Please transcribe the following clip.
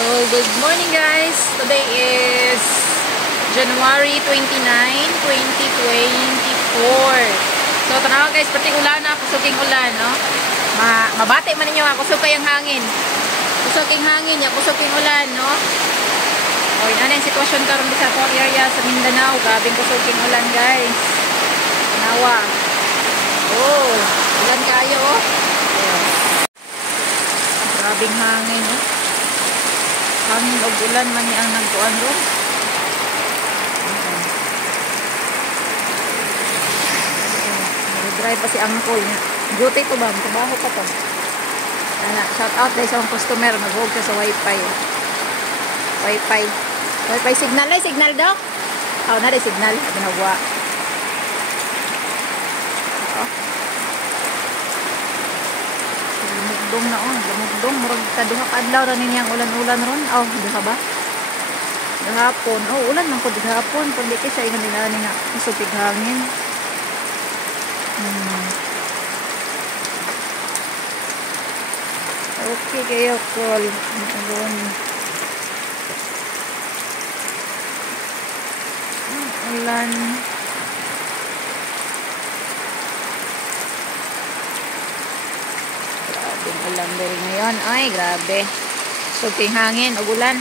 So, good morning guys. Today is January 29, 2024. So, tanawa guys, pati ulan na, kusuking ulan, no? Mabati man ninyo, kusukay ang hangin. Kusuking hangin, kusuking ulan, no? O, yun na yung sitwasyon karon sa atong area sa Mindanao. Grabing kusuking ulan guys. Tanawa. Oh, ulan kayo, oh. Grabing hangin, oh. Hangin o ulan man ni ang nagkuan ron. Nag-drive pa si Angkol niya. Duty to ba? Trabaho pa to. Shout out guys sa customer. Nag-hold siya sa wifi. Wifi signal. Ay, signal daw? Oh, na rin signal. Ginagawa. Lumugdong na on, lumugdong murag kaduha ka adlaw ra ninyang ulan-ulan ron. Oh, diha ba? Gahapon. Oh, ulan man ko gahapon, kundi kay siya ingon nila nga supig hangin. Okay kayo call. Ulan. Ulan din ngayon. Ay, grabe. Suping hangin, ulan.